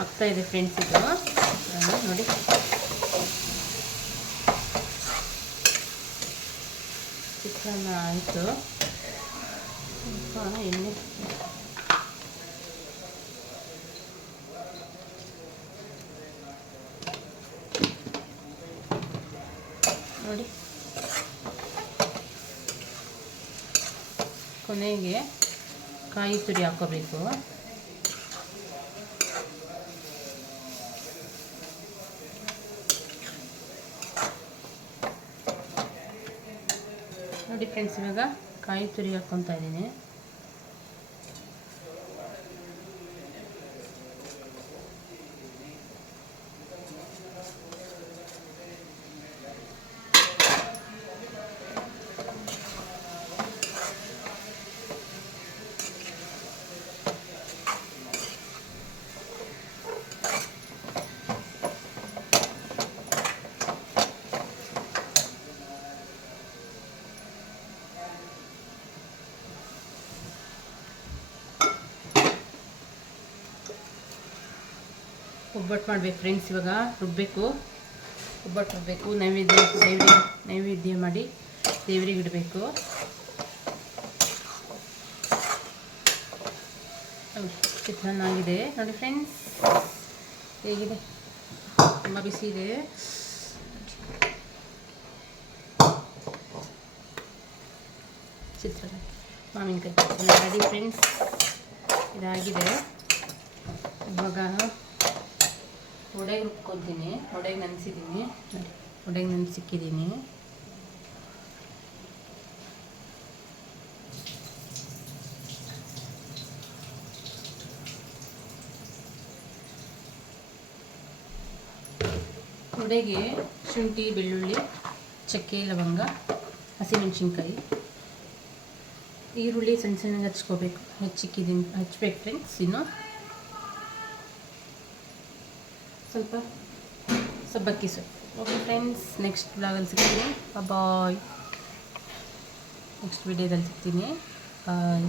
ಆಗ್ತಾಯಿದೆ ಫ್ರೆಂಡ್ಸ್. ಇದು ನೋಡಿ, ಚಿತ್ರಾನ್ನ ಆಯಿತು. ಎಣ್ಣೆ ನೋಡಿ, ಕೊನೆಗೆ ಕಾಯಿ ತುರಿ ಹಾಕೋಬೇಕು. ನೋಡಿ ಫ್ರೆಂಡ್ಸ್, ಇವಾಗ ಕಾಯಿ ತುರಿ ಹಾಕ್ಕೊತಾ ಇದ್ದೀನಿ. ಒಬ್ಬಟ್ಟು ಮಾಡಬೇಕು ಫ್ರೆಂಡ್ಸ್. ಇವಾಗ ಒಬ್ಬಟ್ಟು ರುಬ್ಬಬೇಕು. ನೈವೇದ್ಯ ಮಾಡಿ ದೇವರಿಗೆ ಇಡಬೇಕು. ಚಿತ್ರಾನ್ನ ಆಗಿದೆ ನೋಡಿ ಫ್ರೆಂಡ್ಸ್, ಹೇಗಿದೆ, ತುಂಬ ಬಿಸಿ ಇದೆ. ಚಿತ್ರಾನ್ನ ಮಾವಿನಕಾಯಿ ಚಿತ್ರಾನ್ನ ರೆಡಿ ಫ್ರೆಂಡ್ಸ್. ಇದಾಗಿದೆ. ಇವಾಗ ಒಡೆಗೆ ರುಬ್ಕೊತೀನಿ. ಒಡೆಗೆ ನೆನೆಸಿದ್ದೀನಿ ನೋಡಿ, ಒಡೆಗೆ ನೆನೆಸಿಕ್ಕಿದ್ದೀನಿ. ಒಡೆಗೆ ಶುಂಠಿ, ಬೆಳ್ಳುಳ್ಳಿ, ಚಕ್ಕೆ, ಲವಂಗ, ಹಸಿಮೆಣಸಿನ್ಕಾಯಿ, ಈರುಳ್ಳಿ ಸಣ್ಣ ಸಣ್ಣಗೆ ಹಚ್ಬೇಕು ಫ್ರೆಂಡ್ಸ್. ಇನ್ನು ಸ್ವಲ್ಪ ಸಬ್ಬಕ್ಕಿ ಸೊಪ್ಪು. ಓಕೆ ಫ್ರೆಂಡ್ಸ್, ನೆಕ್ಸ್ಟ್ ಬ್ಲಾಗಲ್ಲಿ ಸಿಗ್ತೀನಿ. ಬಾಯ್. ನೆಕ್ಸ್ಟ್ ವಿಡಿಯೋದಲ್ಲಿ ಸಿಗ್ತೀನಿ. ಬಾಯ್.